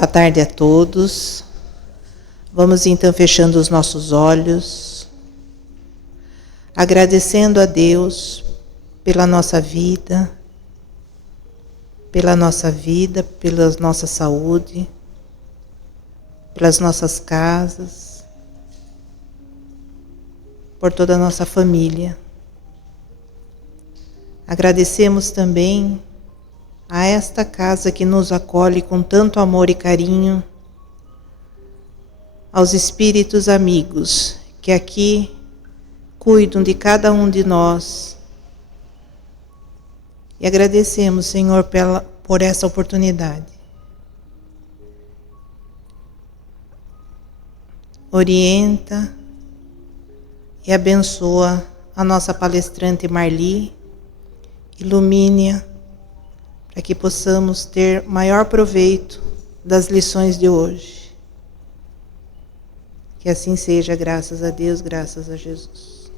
Boa tarde a todos. Vamos então fechando os nossos olhos, agradecendo a Deus pela nossa vida, pela nossa saúde, pelas nossas casas, por toda a nossa família. Agradecemos também a esta casa que nos acolhe com tanto amor e carinho, aos espíritos amigos que aqui cuidam de cada um de nós. E agradecemos, Senhor, por essa oportunidade. Orienta e abençoa a nossa palestrante Marli, ilumine-a, para que possamos ter maior proveito das lições de hoje. Que assim seja, graças a Deus, graças a Jesus.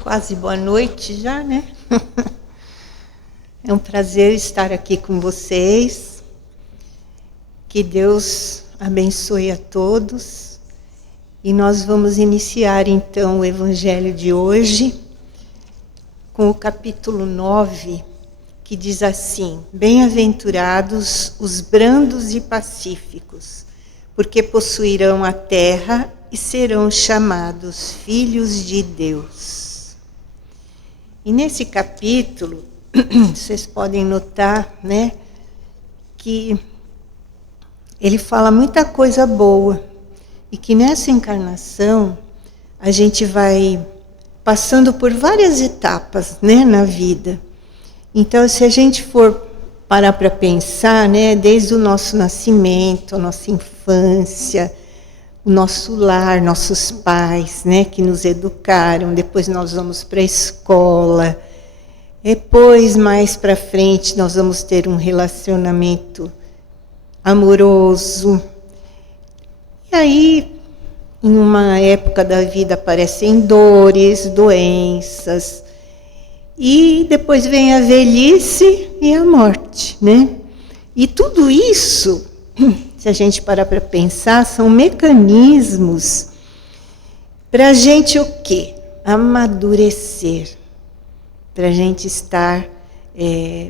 Quase boa noite já, né? É um prazer estar aqui com vocês. Que Deus abençoe a todos. E nós vamos iniciar então o Evangelho de hoje com o capítulo 9, que diz assim: Bem-aventurados os brandos e pacíficos, porque possuirão a terra e serão chamados filhos de Deus. E nesse capítulo, vocês podem notar, né, que ele fala muita coisa boa e que nessa encarnação a gente vai passando por várias etapas, né, na vida. Então, se a gente for parar para pensar, né, desde o nosso nascimento, a nossa infância, o nosso lar, nossos pais, né, que nos educaram, depois nós vamos para a escola. Depois, mais para frente, nós vamos ter um relacionamento amoroso. E aí, em uma época da vida, aparecem dores, doenças. E depois vem a velhice e a morte, né? E tudo isso, se a gente parar para pensar, são mecanismos para a gente o quê? Amadurecer. Para a gente estar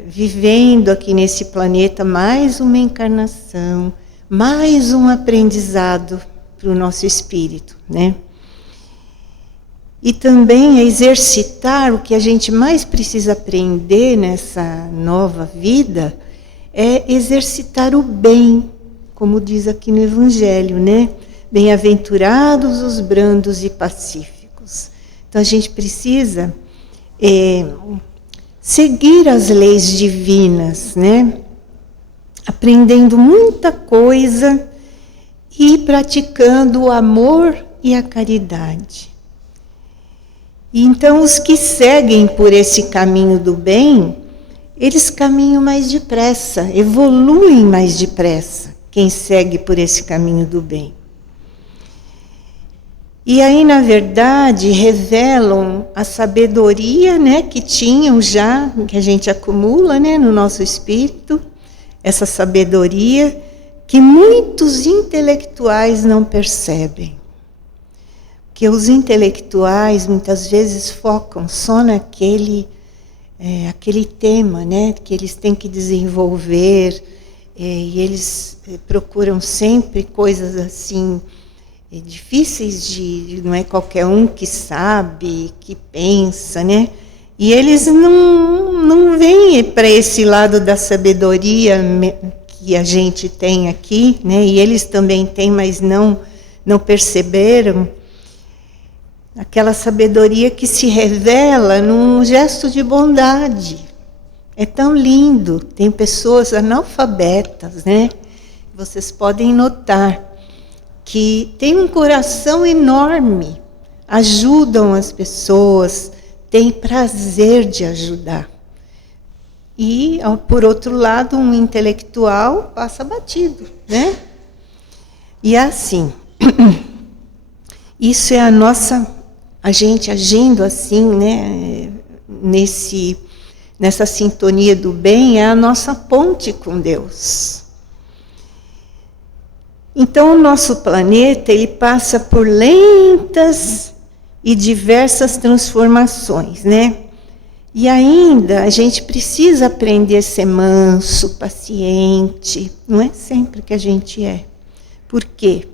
vivendo aqui nesse planeta mais uma encarnação, mais um aprendizado para o nosso espírito, né? E também exercitar o que a gente mais precisa aprender nessa nova vida é exercitar o bem, como diz aqui no Evangelho, né? Bem-aventurados os brandos e pacíficos. Então a gente precisa seguir as leis divinas, né? Aprendendo muita coisa e praticando o amor e a caridade. E então os que seguem por esse caminho do bem, eles caminham mais depressa, evoluem mais depressa, quem segue por esse caminho do bem. E aí, na verdade, revelam a sabedoria, né, que tinham já, que a gente acumula, né, no nosso espírito, essa sabedoria que muitos intelectuais não percebem. Porque os intelectuais, muitas vezes, focam só naquele aquele tema, né, que eles têm que desenvolver, e eles procuram sempre coisas assim, difíceis não é qualquer um que sabe, que pensa, né? E eles não vêm para esse lado da sabedoria que a gente tem aqui, né? E eles também têm, mas não perceberam aquela sabedoria que se revela num gesto de bondade. É tão lindo. Tem pessoas analfabetas, né? Vocês podem notar que tem um coração enorme, ajudam as pessoas, têm prazer de ajudar. E, por outro lado, um intelectual passa batido, né? E assim, isso é a gente agindo assim, né, nessa sintonia do bem, é a nossa ponte com Deus. Então, o nosso planeta, ele passa por lentas e diversas transformações, né? E ainda a gente precisa aprender a ser manso, paciente. Não é sempre que a gente é. Por quê?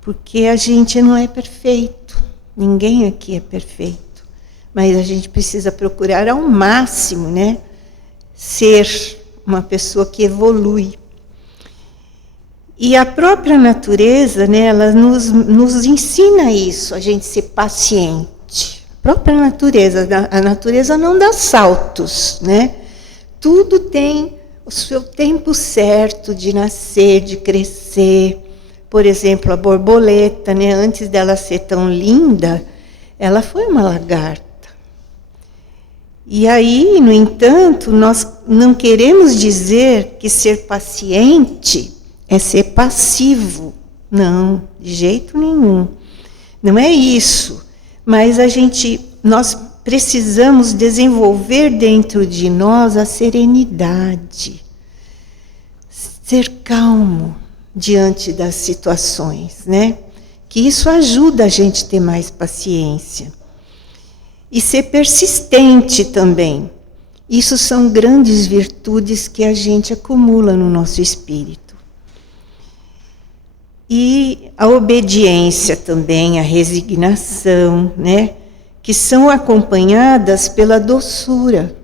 Porque a gente não é perfeito. Ninguém aqui é perfeito. Mas a gente precisa procurar ao máximo, né, ser uma pessoa que evolui. E a própria natureza, né, ela nos ensina isso, a gente ser paciente. A própria natureza, a natureza não dá saltos, né? Tudo tem o seu tempo certo de nascer, de crescer. Por exemplo, a borboleta, né, antes dela ser tão linda, ela foi uma lagarta. E aí, no entanto, nós não queremos dizer que ser paciente é ser passivo. Não, de jeito nenhum. Não é isso. Mas nós precisamos desenvolver dentro de nós a serenidade. Ser calmo diante das situações, né? Que isso ajuda a gente a ter mais paciência. E ser persistente também. Isso são grandes virtudes que a gente acumula no nosso espírito. E a obediência também, a resignação, né? Que são acompanhadas pela doçura.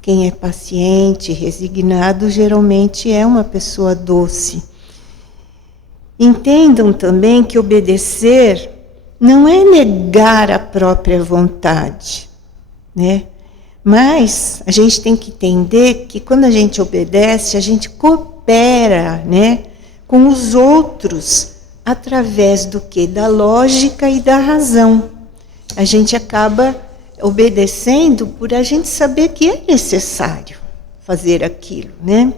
Quem é paciente, resignado, geralmente é uma pessoa doce. Entendam também que obedecer não é negar a própria vontade, né? Mas a gente tem que entender que quando a gente obedece, a gente coopera, né, com os outros, através do quê? Da lógica e da razão. A gente acaba obedecendo por a gente saber que é necessário fazer aquilo, né?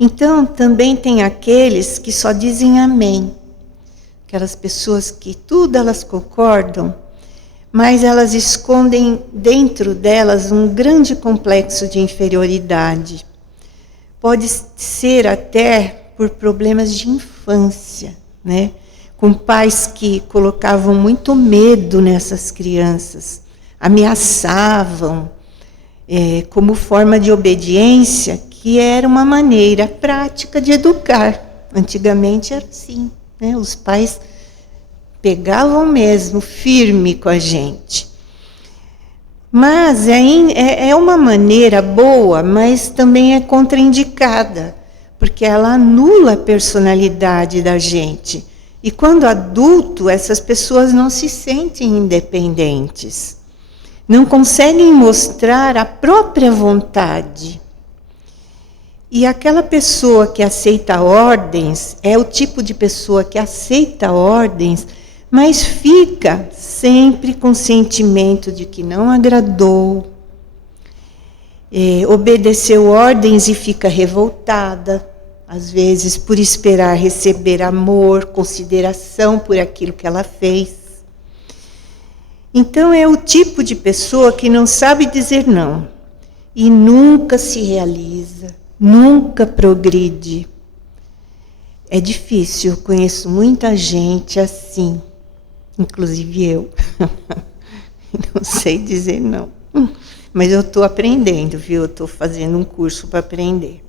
Então, também tem aqueles que só dizem amém. Aquelas pessoas que tudo elas concordam, mas elas escondem dentro delas um grande complexo de inferioridade. Pode ser até por problemas de infância, né? Com pais que colocavam muito medo nessas crianças, ameaçavam, como forma de obediência, que era uma maneira prática de educar. Antigamente era assim, né? Os pais pegavam mesmo firme com a gente. Mas é uma maneira boa, mas também é contraindicada, porque ela anula a personalidade da gente. E quando adulto, essas pessoas não se sentem independentes, não conseguem mostrar a própria vontade. E aquela pessoa que aceita ordens, é o tipo de pessoa que aceita ordens, mas fica sempre com o sentimento de que não agradou, obedeceu ordens e fica revoltada, às vezes por esperar receber amor, consideração por aquilo que ela fez. Então é o tipo de pessoa que não sabe dizer não e nunca se realiza, nunca progride. É difícil, eu conheço muita gente assim, inclusive eu. Não sei dizer não, mas eu estou aprendendo, viu? Eu estou fazendo um curso para aprender.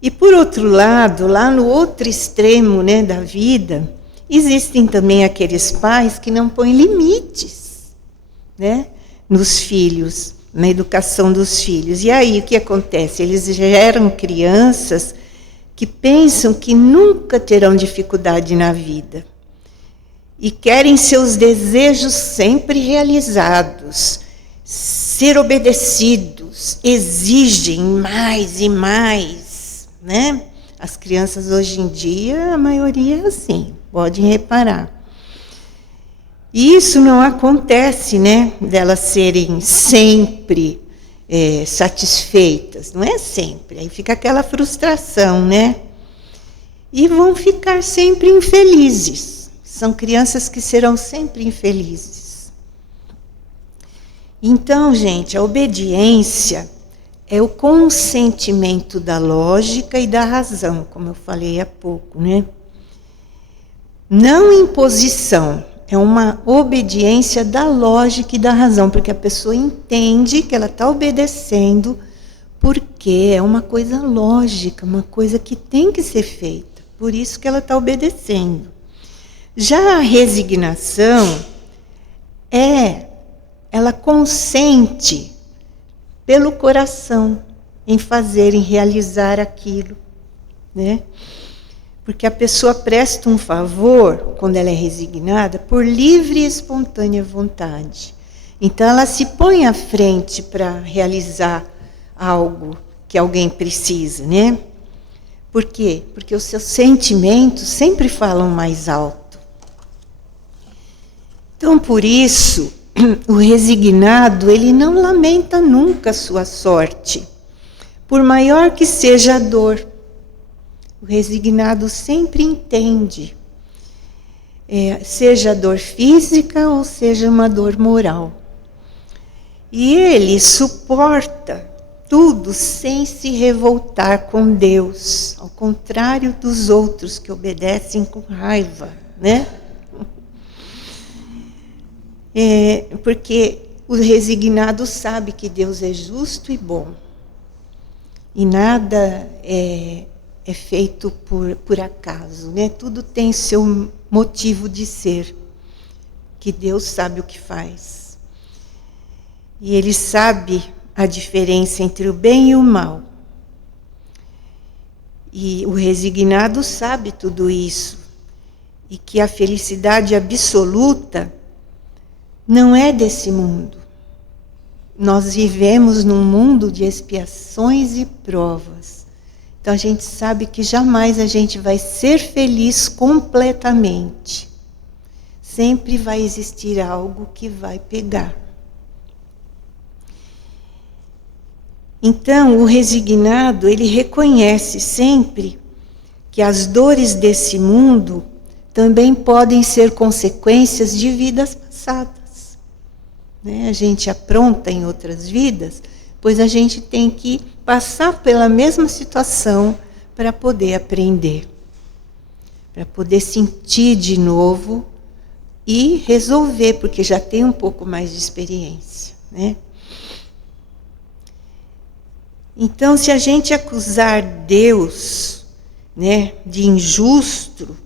E por outro lado, lá no outro extremo, né, da vida, existem também aqueles pais que não põem limites, né, nos filhos, na educação dos filhos. E aí o que acontece? Eles geram crianças que pensam que nunca terão dificuldade na vida e querem seus desejos sempre realizados, ser obedecidos, exigem mais e mais, né? As crianças hoje em dia, a maioria é assim, podem reparar. E isso não acontece, né? Delas serem sempre satisfeitas, não é sempre. Aí fica aquela frustração, né? e vão ficar sempre infelizes. São crianças que serão sempre infelizes. Então, gente, a obediência é o consentimento da lógica e da razão, como eu falei há pouco, né? Não imposição, é uma obediência da lógica e da razão, porque a pessoa entende que ela está obedecendo porque é uma coisa lógica, uma coisa que tem que ser feita, por isso que ela está obedecendo. Já a resignação ela consente pelo coração em fazer, em realizar aquilo, né? Porque a pessoa presta um favor, quando ela é resignada, por livre e espontânea vontade. Então, ela se põe à frente para realizar algo que alguém precisa, né? Por quê? Porque os seus sentimentos sempre falam mais alto. Então, por isso, o resignado, ele não lamenta nunca a sua sorte, por maior que seja a dor. O resignado sempre entende, seja dor física ou seja uma dor moral. E ele suporta tudo sem se revoltar com Deus, ao contrário dos outros que obedecem com raiva, né? Porque o resignado sabe que Deus é justo e bom. E nada é feito por acaso, né? Tudo tem seu motivo de ser, que Deus sabe o que faz. E Ele sabe a diferença entre o bem e o mal. E o resignado sabe tudo isso. E que a felicidade absoluta não é desse mundo. Nós vivemos num mundo de expiações e provas. Então a gente sabe que jamais a gente vai ser feliz completamente. Sempre vai existir algo que vai pegar. Então o resignado, ele reconhece sempre que as dores desse mundo também podem ser consequências de vidas passadas. A gente apronta em outras vidas, pois a gente tem que passar pela mesma situação para poder aprender, para poder sentir de novo e resolver, porque já tem um pouco mais de experiência, né? Então, se a gente acusar Deus, né, de injusto,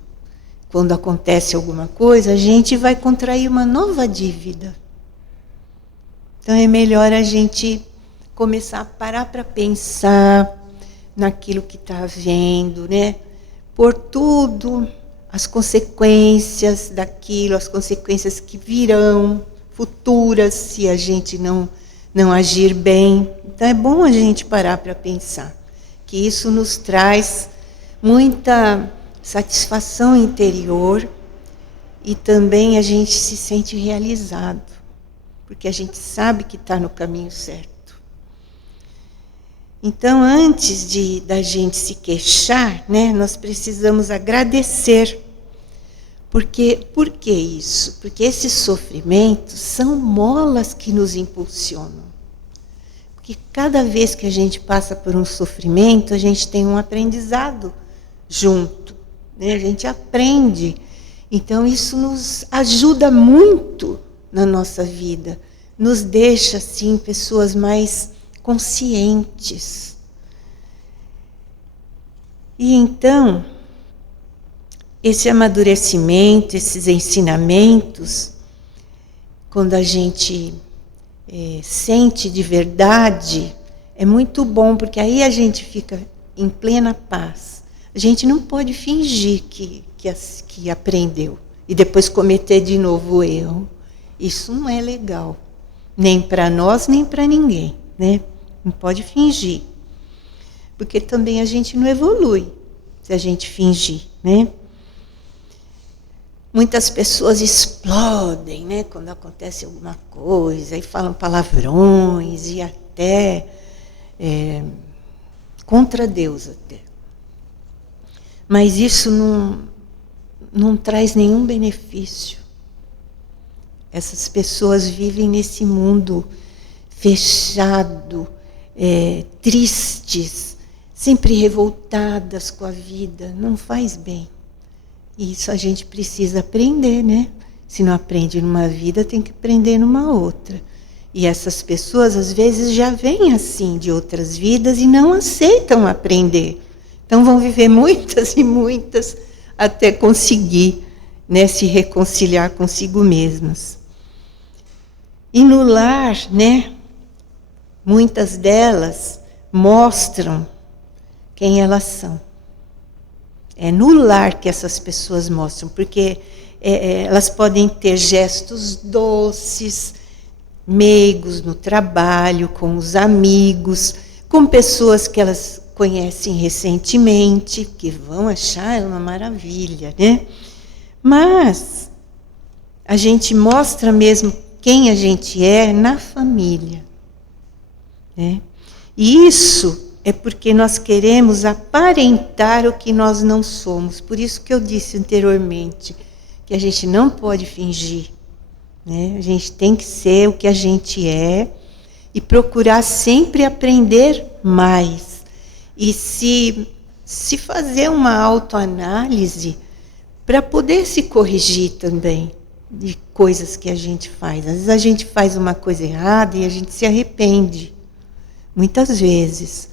quando acontece alguma coisa, a gente vai contrair uma nova dívida. Então é melhor a gente começar a parar para pensar naquilo que está havendo, né? Por tudo, as consequências daquilo, as consequências que virão, futuras, se a gente não agir bem. Então é bom a gente parar para pensar, que isso nos traz muita satisfação interior e também a gente se sente realizado, porque a gente sabe que está no caminho certo. Então, antes da gente se queixar, né, nós precisamos agradecer. Por que isso? Porque esses sofrimentos são molas que nos impulsionam. Porque cada vez que a gente passa por um sofrimento, a gente tem um aprendizado junto, né? A gente aprende. Então, isso nos ajuda muito na nossa vida. Nos deixa, assim, pessoas mais conscientes. E então, esse amadurecimento, esses ensinamentos, quando a gente sente de verdade, é muito bom, porque aí a gente fica em plena paz. A gente não pode fingir que aprendeu e depois cometer de novo o erro. Isso não é legal, nem para nós, nem para ninguém, né? Não pode fingir, porque também a gente não evolui se a gente fingir, né? Muitas pessoas explodem, né, quando acontece alguma coisa, e falam palavrões, e até contra Deus até. mas isso não traz nenhum benefício. Essas pessoas vivem nesse mundo fechado, tristes, sempre revoltadas com a vida. Não faz bem. E isso a gente precisa aprender, né? Se não aprende numa vida, tem que aprender numa outra. E essas pessoas, às vezes, já vêm assim de outras vidas e não aceitam aprender. Então vão viver muitas e muitas até conseguir, né, se reconciliar consigo mesmas. E no lar, né, muitas delas mostram quem elas são. É no lar que essas pessoas mostram, porque elas podem ter gestos doces, meigos no trabalho, com os amigos, com pessoas que elas conhecem recentemente, que vão achar uma maravilha, né? Mas a gente mostra mesmo quem a gente é na família, né? E isso é porque nós queremos aparentar o que nós não somos. Por isso que eu disse anteriormente, que a gente não pode fingir, né? A gente tem que ser o que a gente é e procurar sempre aprender mais. E se fazer uma autoanálise para poder se corrigir também de coisas que a gente faz. Às vezes a gente faz uma coisa errada e a gente se arrepende, muitas vezes.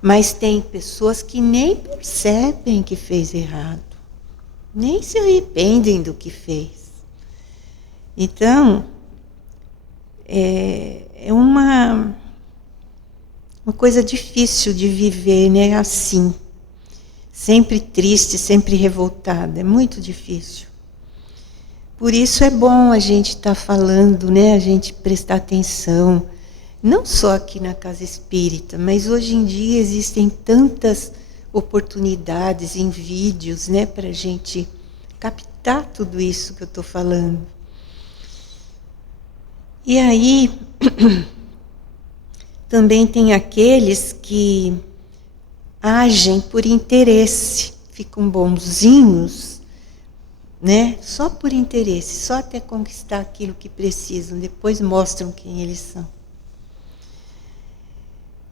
Mas tem pessoas que nem percebem que fez errado, nem se arrependem do que fez. Então, é uma coisa difícil de viver, né, assim. Sempre triste, sempre revoltada. É muito difícil. Por isso é bom a gente estar falando, né, a gente prestar atenção. Não só aqui na Casa Espírita, mas hoje em dia existem tantas oportunidades em vídeos, né, para a gente captar tudo isso que eu estou falando. E aí, também tem aqueles que agem por interesse, ficam bonzinhos, né, só por interesse, só até conquistar aquilo que precisam, depois mostram quem eles são.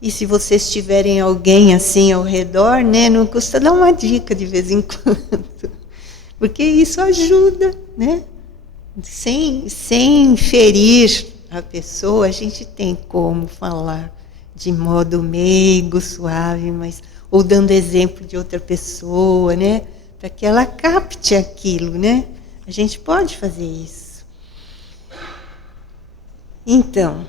E se vocês tiverem alguém assim ao redor, né, não custa dar uma dica de vez em quando, porque isso ajuda, né? Sem ferir a pessoa, a gente tem como falar de modo meigo, suave, mas ou dando exemplo de outra pessoa, né, para que ela capte aquilo, né? A gente pode fazer isso. Então,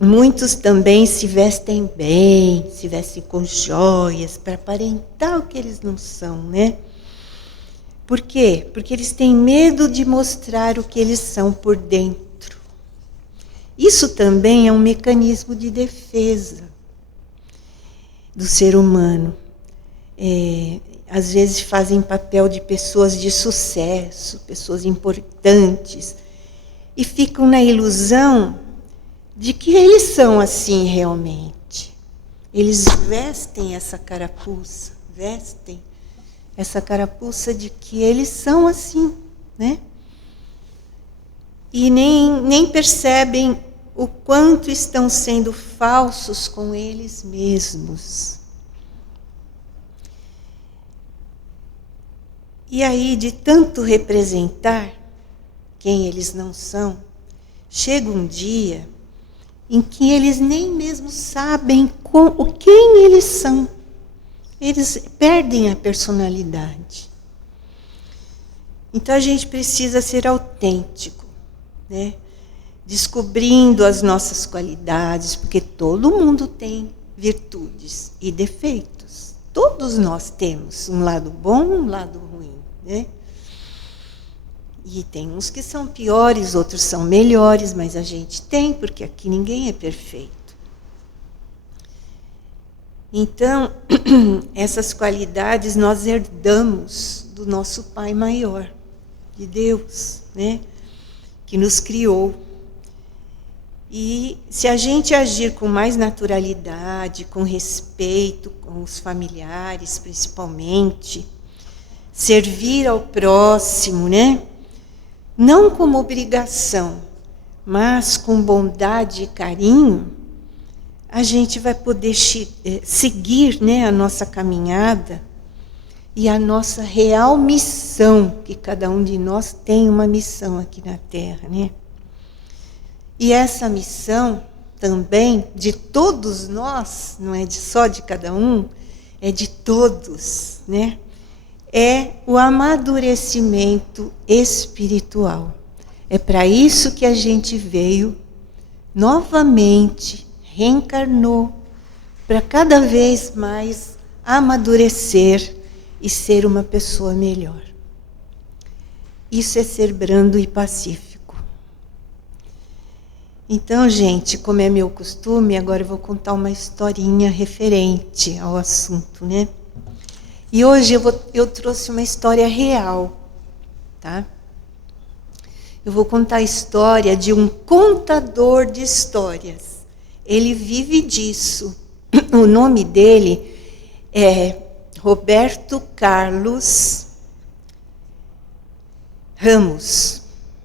muitos também se vestem bem, se vestem com joias, para aparentar o que eles não são, né? Por quê? Porque eles têm medo de mostrar o que eles são por dentro. Isso também é um mecanismo de defesa do ser humano. Às vezes fazem papel de pessoas de sucesso, pessoas importantes, e ficam na ilusão de que eles são assim realmente. Eles vestem essa carapuça, de que eles são assim, né? E nem percebem o quanto estão sendo falsos com eles mesmos. E aí, de tanto representar quem eles não são, chega um dia em que eles nem mesmo sabem quem eles são. Eles perdem a personalidade. Então a gente precisa ser autêntico, né? Descobrindo as nossas qualidades, porque todo mundo tem virtudes e defeitos. Todos nós temos um lado bom e um lado ruim, né? E tem uns que são piores, outros são melhores, mas a gente tem, porque aqui ninguém é perfeito. Então, essas qualidades nós herdamos do nosso Pai maior, de Deus, né, que nos criou. E se a gente agir com mais naturalidade, com respeito com os familiares, principalmente, servir ao próximo, né? Não como obrigação, mas com bondade e carinho, a gente vai poder seguir, né, a nossa caminhada e a nossa real missão, que cada um de nós tem uma missão aqui na Terra, né? E essa missão também de todos nós, não é só de cada um, é de todos, né? É o amadurecimento espiritual. É para isso que a gente veio novamente, reencarnou, para cada vez mais amadurecer e ser uma pessoa melhor. Isso é ser brando e pacífico. Então, gente, como é meu costume, agora eu vou contar uma historinha referente ao assunto, né? E hoje eu trouxe uma história real, tá? Eu vou contar a história de um contador de histórias. Ele vive disso. O nome dele é Roberto Carlos Ramos.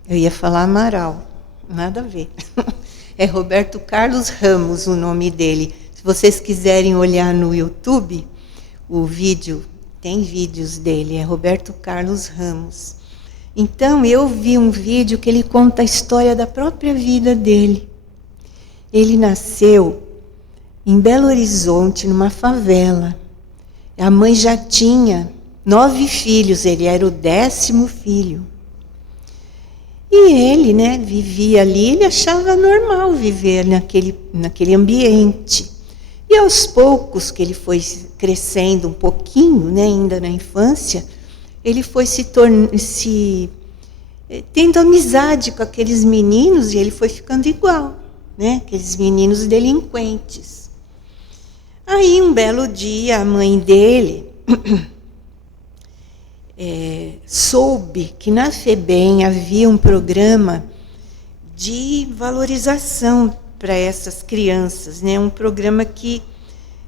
Eu ia falar Amaral, nada a ver. É Roberto Carlos Ramos o nome dele. Se vocês quiserem olhar no YouTube, o vídeo, tem vídeos dele, é Roberto Carlos Ramos. Então, eu vi um vídeo que ele conta a história da própria vida dele. Ele nasceu em Belo Horizonte, numa favela. A mãe já tinha 9 filhos, ele era o 10º filho. E ele, né, vivia ali, ele achava normal viver naquele ambiente. E aos poucos que ele foi crescendo um pouquinho, né, ainda na infância, ele foi tendo amizade com aqueles meninos e ele foi ficando igual, né, aqueles meninos delinquentes. Aí, um belo dia, a mãe dele soube que na FEBEM havia um programa de valorização para essas crianças, né? Um programa que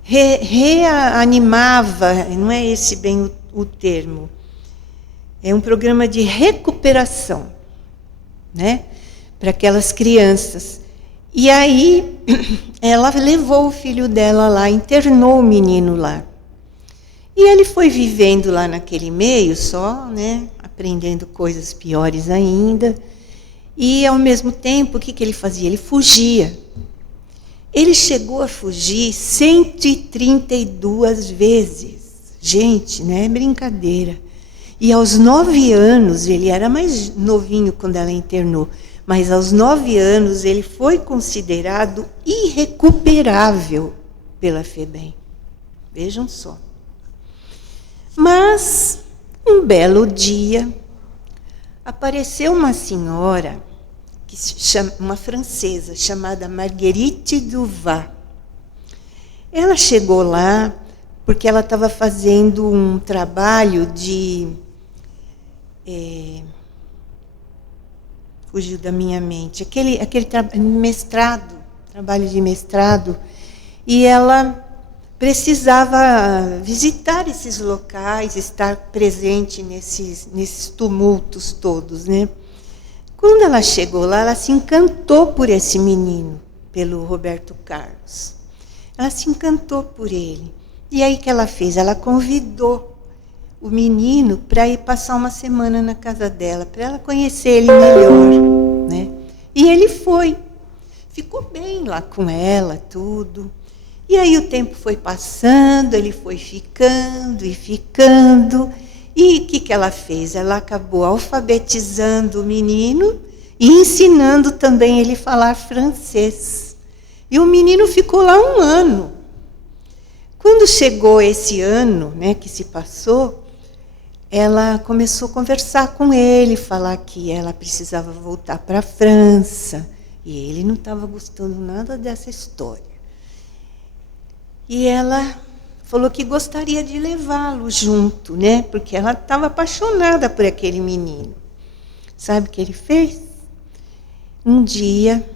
reanimava, não é esse bem o termo, é um programa de recuperação, né? Para aquelas crianças. E aí ela levou o filho dela lá, internou o menino lá. E ele foi vivendo lá naquele meio só, né, aprendendo coisas piores ainda. E, ao mesmo tempo, o que ele fazia? Ele fugia. Ele chegou a fugir 132 vezes. Gente, não é brincadeira. E aos 9 anos, ele era mais novinho quando ela internou, mas aos 9 anos ele foi considerado irrecuperável pela FEBEM. Vejam só. Mas, um belo dia, apareceu uma senhora, uma francesa, chamada Marguerite Duval. Ela chegou lá porque ela estava fazendo um trabalho de... fugiu da minha mente. Aquele mestrado, trabalho de mestrado, e ela precisava visitar esses locais, estar presente nesses tumultos todos, né? Quando ela chegou lá, ela se encantou por esse menino, pelo Roberto Carlos. Ela se encantou por ele. E aí o que ela fez? Ela convidou o menino para ir passar uma semana na casa dela, para ela conhecer ele melhor, né? E ele foi. Ficou bem lá com ela, tudo. E aí o tempo foi passando, ele foi ficando e ficando. E o que ela fez? Ela acabou alfabetizando o menino e ensinando também ele a falar francês. E o menino ficou lá 1 ano. Quando chegou esse ano, né, que se passou, ela começou a conversar com ele, falar que ela precisava voltar para a França. E ele não estava gostando nada dessa história. E ela falou que gostaria de levá-lo junto, né? Porque ela estava apaixonada por aquele menino. Sabe o que ele fez? Um dia,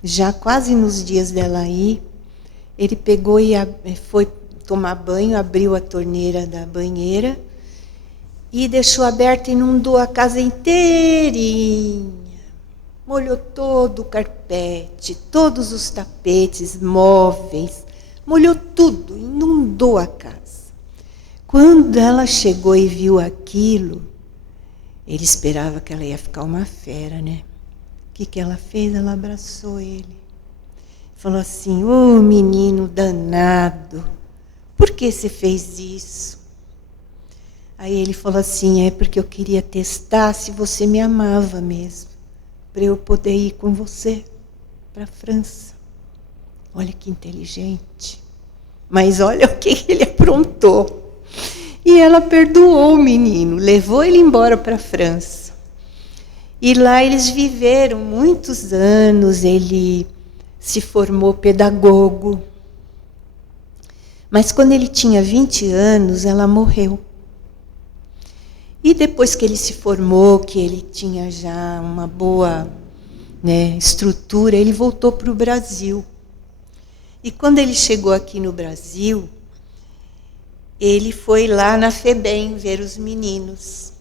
já quase nos dias dela ir, ele pegou e foi tomar banho, abriu a torneira da banheira e deixou aberta e inundou a casa inteirinha. Molhou todo o carpete, todos os tapetes, móveis, molhou tudo, inundou a casa. Quando ela chegou e viu aquilo, ele esperava que ela ia ficar uma fera, né? O que ela fez? Ela abraçou ele. Falou assim: ô menino danado, por que você fez isso? Aí ele falou assim: é porque eu queria testar se você me amava mesmo, para eu poder ir com você para a França. Olha que inteligente. Mas olha o que ele aprontou. E ela perdoou o menino, levou ele embora para a França. E lá eles viveram muitos anos, ele se formou pedagogo. Mas quando ele tinha 20 anos, ela morreu. E depois que ele se formou, que ele tinha já uma boa, né, estrutura, ele voltou para o Brasil. E quando ele chegou aqui no Brasil, ele foi lá na FEBEM ver os meninos.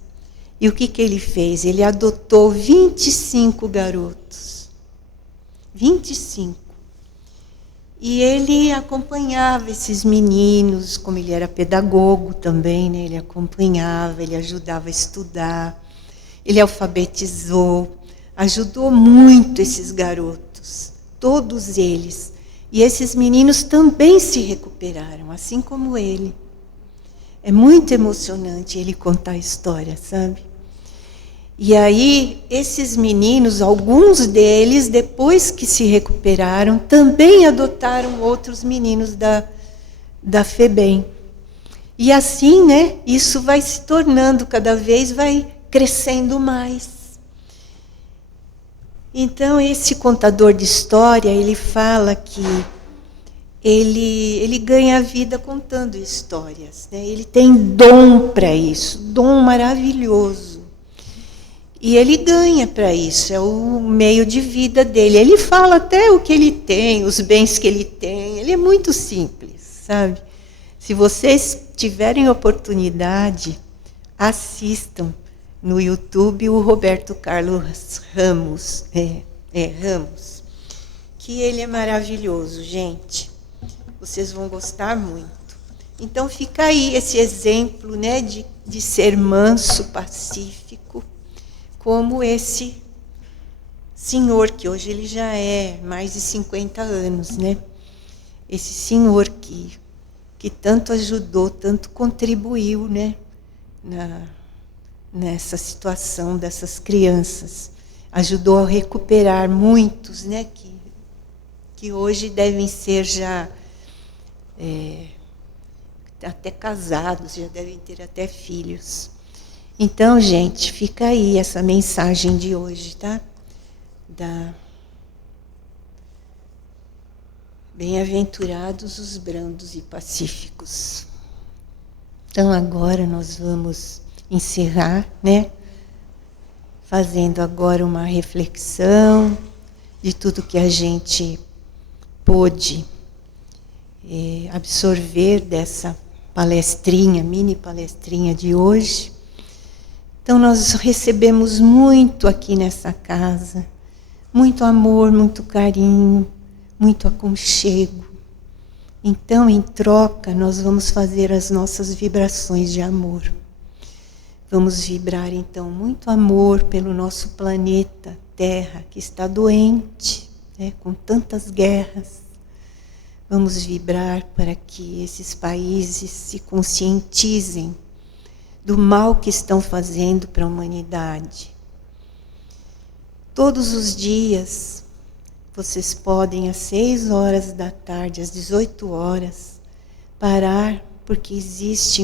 E o que ele fez? Ele adotou 25 garotos. 25. E ele acompanhava esses meninos, como ele era pedagogo também, né? Ele acompanhava, ele ajudava a estudar, ele alfabetizou, ajudou muito esses garotos, todos eles. E esses meninos também se recuperaram, assim como ele. É muito emocionante ele contar a história, sabe? E aí, esses meninos, alguns deles, depois que se recuperaram, também adotaram outros meninos da FEBEM. E assim, né, isso vai se tornando, cada vez vai crescendo mais. Então, esse contador de história, ele fala que ele ganha a vida contando histórias, né? Ele tem dom para isso, dom maravilhoso. E ele ganha para isso, é o meio de vida dele. Ele fala até o que ele tem, os bens que ele tem. Ele é muito simples, sabe? Se vocês tiverem oportunidade, assistam no YouTube o Roberto Carlos Ramos. Ramos. Que ele é maravilhoso, gente. Vocês vão gostar muito. Então fica aí esse exemplo, né, de ser manso, pacífico, como esse senhor, que hoje ele já é mais de 50 anos, né? Esse senhor que tanto ajudou, tanto contribuiu, né, nessa situação dessas crianças. Ajudou a recuperar muitos, né, que hoje devem ser já até casados, já devem ter até filhos. Então, gente, fica aí essa mensagem de hoje, tá? Bem-aventurados os brandos e pacíficos. Então, agora nós vamos encerrar, né? Fazendo agora uma reflexão de tudo que a gente pôde absorver dessa palestrinha, mini palestrinha de hoje. Então, nós recebemos muito aqui nessa casa, muito amor, muito carinho, muito aconchego. Então, em troca, nós vamos fazer as nossas vibrações de amor. Vamos vibrar, então, muito amor pelo nosso planeta Terra, que está doente, né, com tantas guerras. Vamos vibrar para que esses países se conscientizem do mal que estão fazendo para a humanidade. Todos os dias, vocês podem, às 6 horas da tarde, às 18 horas, parar, porque existe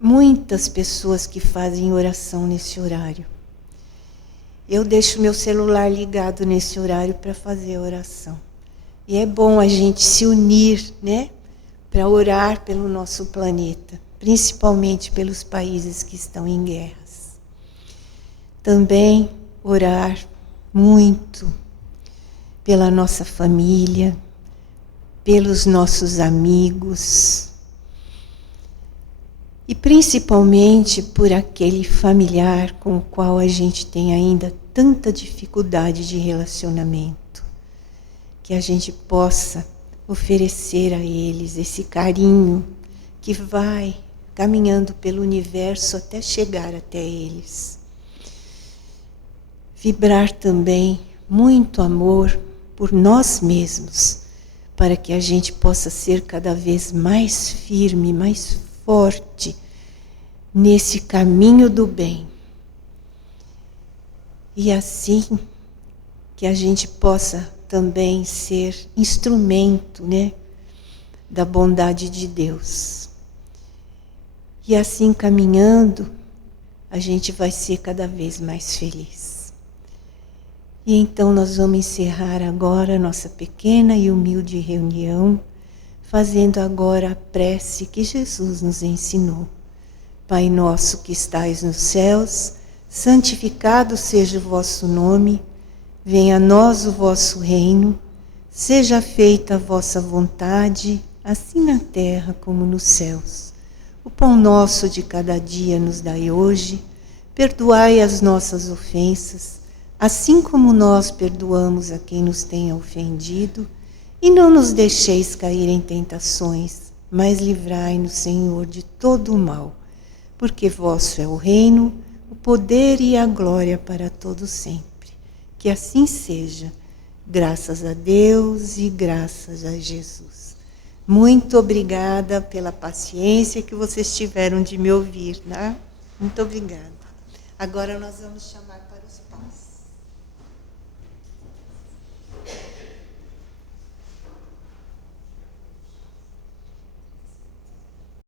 muitas pessoas que fazem oração nesse horário. Eu deixo meu celular ligado nesse horário para fazer a oração. E é bom a gente se unir, né, para orar pelo nosso planeta, principalmente pelos países que estão em guerras. Também orar muito pela nossa família, pelos nossos amigos, E principalmente por aquele familiar com o qual a gente tem ainda tanta dificuldade de relacionamento. Que a gente possa oferecer a eles esse carinho que vai caminhando pelo universo até chegar até eles. Vibrar também muito amor por nós mesmos, para que a gente possa ser cada vez mais firme, mais forte nesse caminho do bem. E assim que a gente possa também ser instrumento, né, da bondade de Deus. E assim caminhando, a gente vai ser cada vez mais feliz. E então nós vamos encerrar agora a nossa pequena e humilde reunião, fazendo agora a prece que Jesus nos ensinou. Pai nosso que estais nos céus, santificado seja o vosso nome, venha a nós o vosso reino, seja feita a vossa vontade, assim na terra como nos céus. O pão nosso de cada dia nos dai hoje, perdoai as nossas ofensas, assim como nós perdoamos a quem nos tenha ofendido, e não nos deixeis cair em tentações, mas livrai-nos, Senhor, de todo o mal, porque vosso é o reino, o poder e a glória para todo sempre. Que assim seja, graças a Deus e graças a Jesus. Muito obrigada pela paciência que vocês tiveram de me ouvir, né? Muito obrigada. Agora nós vamos chamar